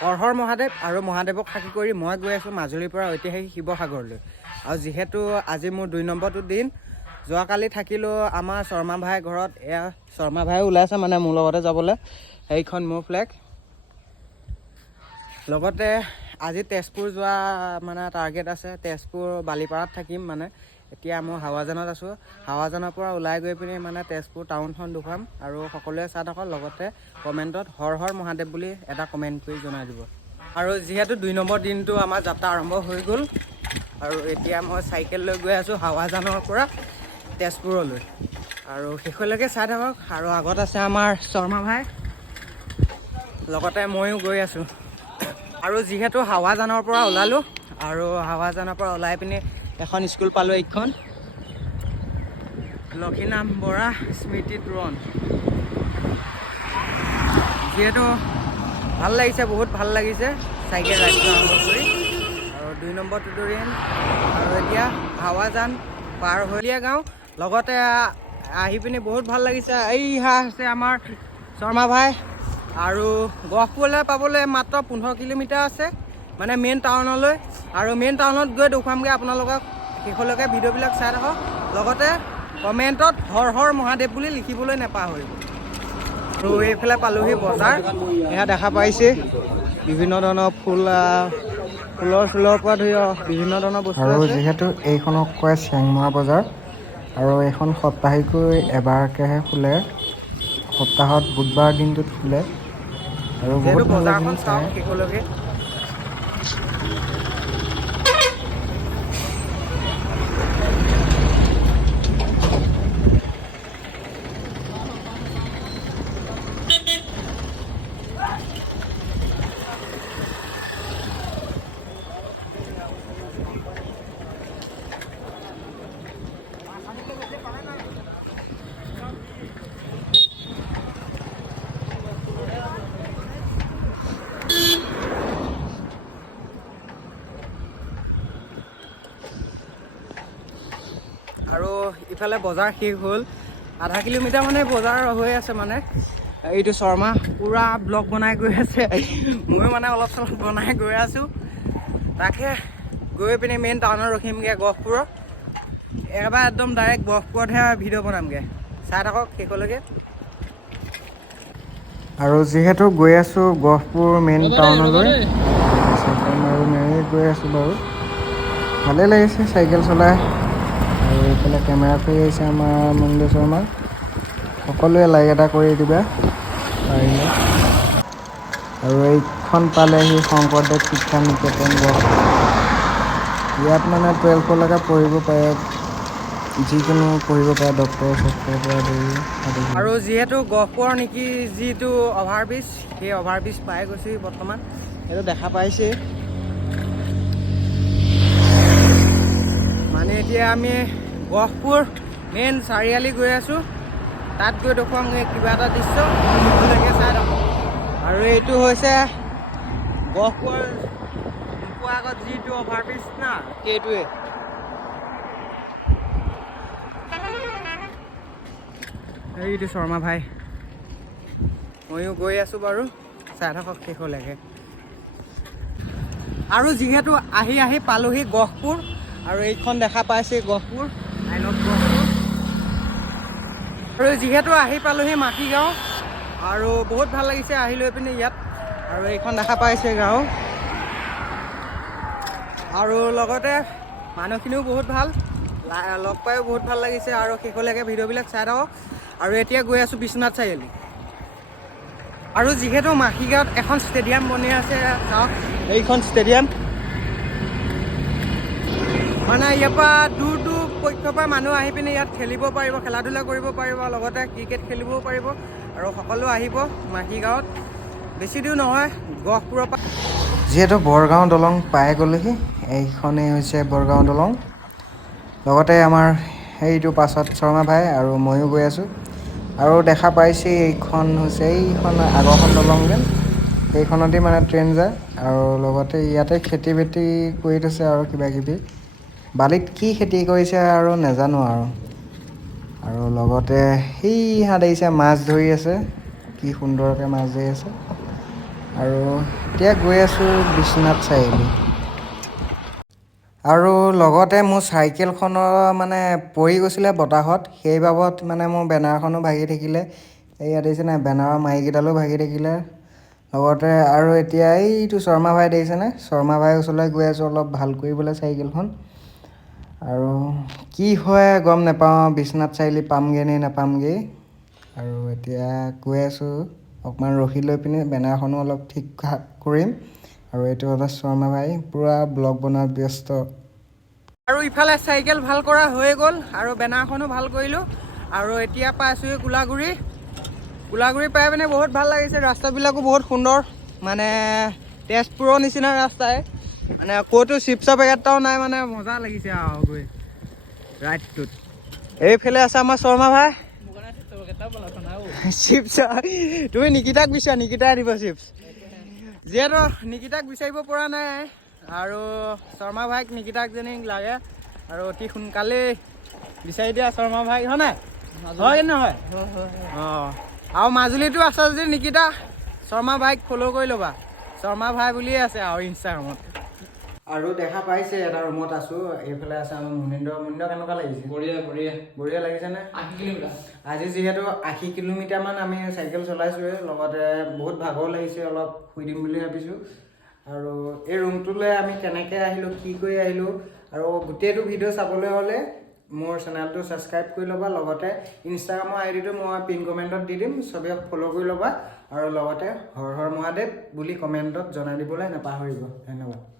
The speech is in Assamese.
হৰ হৰ মহাদেৱ আৰু মহাদেৱক সাক্ষী কৰি মই গৈ আছোঁ মাজুলীৰ পৰা ঐতিহাসিক শিৱসাগৰলৈ। আৰু যিহেতু আজি মোৰ 2 নম্বৰটো দিন, যোৱাকালি থাকিলোঁ আমাৰ শৰ্মা ভাইৰ ঘৰত। এয়া শৰ্মা ভাই ওলাইছে মানে মোৰ লগতে যাবলৈ। সেইখন মোৰ ফ্লেগ। লগতে আজি তেজপুৰ যোৱা মানে টাৰ্গেট আছে। তেজপুৰ বালিপাৰাত থাকিম মানে। এতিয়া মই হাৱাজানত আছোঁ। হাৱাজানৰ পৰা ওলাই গৈ পিনি মানে তেজপুৰ টাউনখন দেখুৱাম আৰু সকলোৱে চাই থাকক। লগতে কমেণ্টত হৰ হৰ মহাদেৱ বুলি এটা কমেণ্ট কৰি জনাই দিব। আৰু যিহেতু 2 নম্বৰ দিনটো আমাৰ যাত্ৰা আৰম্ভ হৈ গ'ল আৰু এতিয়া মই চাইকেল লৈ গৈ আছোঁ হাৱাজানৰ পৰা তেজপুৰলৈ। আৰু শেষলৈকে চাই থাকক। আৰু আগত আছে আমাৰ শৰ্মা ভাই, লগতে ময়ো গৈ আছোঁ। আৰু যিহেতু হাৱাজানৰ পৰা ওলালোঁ আৰু হাৱাজানৰ পৰা ওলাই পিনি এখন স্কুল পালোঁ। এইখন লক্ষীনাথ বৰা স্মৃতি তোৰণ। যিহেতু ভাল লাগিছে, বহুত ভাল লাগিছে চাইকেল ৰাইডটো আৰম্ভ কৰি। আৰু 2 নম্বৰ টুটৰিয়েল আৰু এতিয়া হাৱাজান পাৰ হৈলীয়া গাঁও। লগতে আহি পিনি বহুত ভাল লাগিছে। এইহা আছে আমাৰ শৰ্মা ভাই। আৰু গহপুৰলৈ পাবলৈ মাত্ৰ 15 কিলোমিটাৰ আছে মানে মেইন টাউনলৈ। আৰু মেইন টাউনত গৈ দেখুৱামগৈ আপোনালোকক। শেষলৈকে ভিডিঅ'বিলাক চাই থাকক। লগতে কমেণ্টত হৰ হৰ মহাদেৱ বুলি লিখিবলৈ নাপাহৰিব। আৰু এইফালে পালোহি বজাৰ। এয়া দেখা পাইছে বিভিন্ন ধৰণৰ ফুলৰ চুলৰ পৰা ধৰি বিভিন্ন ধৰণৰ বস্তু আৰু আছে। যিহেতু এইখনক কয় চেংমৰা বজাৰ আৰু এইখন সাপ্তাহিককৈ এবাৰকৈহে খোলে। সপ্তাহত বুধবাৰ দিনটোত খোলে আৰু যিহেতু বহুত ভাল বজাৰখন লাগিল চাওক চাই। শেষলৈকে। আৰু ইফালে বজাৰ শেষ হ'ল। আধা কিলোমিটাৰ মানে বজাৰ হৈ আছে মানে। এইটো শৰ্মা পুৰা ব্লগ বনাই গৈ আছে। ময়ো মানে অলপ চলপ বনাই গৈ আছোঁ। তাকে গৈ পিনি মেইন টাউনত ৰখিমগৈ গহপুৰৰ। এবাৰ একদম ডাইৰেক্ট গহপুৰতহে ভিডিঅ' বনামগৈ। চাই থাকক শেষলৈকে। আৰু যিহেতু গৈ আছোঁ গহপুৰ মেইন টাউনলৈ, চাইকেল মাৰি গৈ আছোঁ বাৰু। ভালেই লাগিছে চাইকেল চলাই। আৰু এইফালে কেমেৰা কৰি আহিছে আমাৰ মনিন্দ্ৰ শৰ্মা। সকলোৱে লাইক এটা কৰি দিবা পাৰিলে। আৰু এইখন পালেহি শংকৰদেৱ শিক্ষা নিকেতন গহপুৰ। ইয়াত মানে 12লৈকে পঢ়িব পাৰে, যিকোনো পঢ়িব পাৰে, ডক্টৰ চক্টৰৰ পৰা ধৰি। আৰু যিহেতু গহপুৰৰ নেকি যিটো অভাৰব্ৰিজ, সেই অভাৰব্ৰিজ পাই গৈছে বৰ্তমান। সেইটো দেখা পাইছে মানে। এতিয়া আমি গহপুৰ মেইন চাৰিআলি গৈ আছোঁ। তাত গৈ দেখুৱামগৈ কিবা এটা দৃশ্য চাই থাকক। আৰু এইটো হৈছে গহপুৰ নোপোৱাৰ আগত যিটো অভাৰব্ৰিজ না, সেইটোৱে। এইটো শৰ্মা ভাই, ময়ো গৈ আছোঁ বাৰু। চাই থাকক শেষলৈকে। আৰু যিহেতু আহি পালোহি গহপুৰ। আৰু এইখন দেখা পাইছে গহপুৰ, আইনত গহপুৰ। আৰু যিহেতু আহি পালোহি মাটিগাঁও। আৰু বহুত ভাল লাগিছে আহি লৈ পিনি ইয়াত। আৰু এইখন দেখা পাইছে গাঁও। আৰু লগতে মানুহখিনিও বহুত ভাল, লগ পায়ো বহুত ভাল লাগিছে। আৰু শেষলৈকে ভিডিঅ'বিলাক চাই থাকক। আৰু এতিয়া গৈ আছোঁ বিশ্বনাথ চাৰিআলি। আৰু যিহেতু মাটিগাঁৱত এখন ষ্টেডিয়াম বনি আছে, চাওক এইখন ষ্টেডিয়াম। মানে ইয়াৰ পৰা দূৰ পক্ষৰ পৰা মানুহ আহি পিনি ইয়াত খেলিব পাৰিব, খেলা ধূলা কৰিব পাৰিব। লগতে ক্ৰিকেট খেলিবও পাৰিব। আৰু সকলো আহিব মাটিগাঁৱত। বেছি দূৰ নহয় গহপুৰৰ পৰা। যিহেতু বৰগাঁও দলং পাই গ'লেহি, এইখনেই হৈছে বৰগাঁও দলং। লগতে আমাৰ সেইটো পাছত শৰ্মা ভাই আৰু ময়ো গৈ আছোঁ। আৰু দেখা পাইছে এইখন হৈছে এইখন আগৰখন দলং যেন, সেইখনতেই মানে ট্ৰেইন যায়। আৰু লগতে ইয়াতে খেতি বাতি কৰি থৈছে আৰু কিবাকিবি। বালিত কি খেতি কৰিছে আৰু নাজানো আৰু। আৰু লগতে সেইহাত দেখিছে মাছ ধৰি আছে, কি সুন্দৰকৈ মাছ ধৰি আছে। আৰু এতিয়া গৈ আছোঁ বিশ্বনাথ চাৰিআলি। আৰু লগতে মোৰ চাইকেলখনৰ মানে পৰি গৈছিলে বতাহত, সেইবাবত মানে মোৰ বেনাৰখনো ভাগি থাকিলে। এইয়া দেখিছেনে, বেনাৰৰ মাৰিকেইডালো ভাগি থাকিলে। লগতে আৰু এতিয়া এইটো শৰ্মা ভাই দেখিছেনে, শৰ্মা ভাইৰ ওচৰলৈ গৈ আছোঁ অলপ ভাল কৰিবলৈ চাইকেলখন। আৰু কি হয় গম নাপাওঁ, বিশ্বনাথ চাৰিআলি পামগৈ নে নাপামগৈ। আৰু এতিয়া গৈ আছোঁ, অকণমান ৰখি লৈ পিনে বেনাৰখনো অলপ ঠিক ঠাক কৰিম। আৰু এইটো এটা শৰ্মা ভাই পূৰা ব্লগ বনোৱাত ব্যস্ত। আৰু ইফালে চাইকেল ভাল কৰা হৈয়ে গ'ল আৰু বেনাৰখনো ভাল কৰিলোঁ। আৰু এতিয়া পাইছোঁহি গোলাগুৰি পাই পিনে বহুত ভাল লাগিছে। ৰাস্তাবিলাকো বহুত সুন্দৰ, মানে তেজপুৰৰ নিচিনা ৰাস্তাই, মানে ক'তো চিপছৰ পেকেট এটাও নাই, মানে মজা লাগিছে আৰু গৈ ৰাইডটোত। এইফালে আছে আমাৰ শৰ্মা ভাই। চিপছ তুমি নিকিতাক বিচাৰা, নিকিতাই দিব চিপছ। যিহেতু নিকিতাক বিচাৰিব পৰা নাই আৰু শৰ্মা ভাইক নিকিতাক যেনি লাগে, আৰু অতি সোনকালেই বিচাৰি দিয়া শৰ্মা ভাইক, হয় নাই? হয় নহয়? অঁ, আৰু মাজুলীতো আছে যদি নিকিতা শৰ্মা ভাইক ফ'ল' কৰি ল'বা। শৰ্মা ভাই বুলিয়ে আছে আৰু ইনষ্টাগ্ৰামত। আৰু দেখা পাইছে এটা ৰুমত আছোঁ। এইফালে আছে আমাৰ মুনীন্দ্ৰ কেনেকুৱা লাগিছে? বঢ়িয়া লাগিছেনে? 80 কিলোমিটাৰ। আজি যিহেতু 80 কিলোমিটাৰমান আমি চাইকেল চলাইছোঁৱে, লগতে বহুত ভাগৰ লাগিছে, অলপ শুই দিম বুলি ভাবিছোঁ। আৰু এই ৰুমটোলৈ আমি কেনেকৈ আহিলোঁ, কি কৰি আহিলোঁ, আৰু গোটেইটো ভিডিঅ' চাবলৈ হ'লে মোৰ চেনেলটো ছাবস্ক্ৰাইব কৰি ল'বা। লগতে ইনষ্টাগ্ৰামৰ আইডিটো মই পিন কমেণ্টত দি দিম, চবেই ফ'ল' কৰি ল'বা। আৰু লগতে হৰ হৰ মহাদেৱ বুলি কমেণ্টত জনাই দিবলৈ নাপাহৰিব। ধন্যবাদ।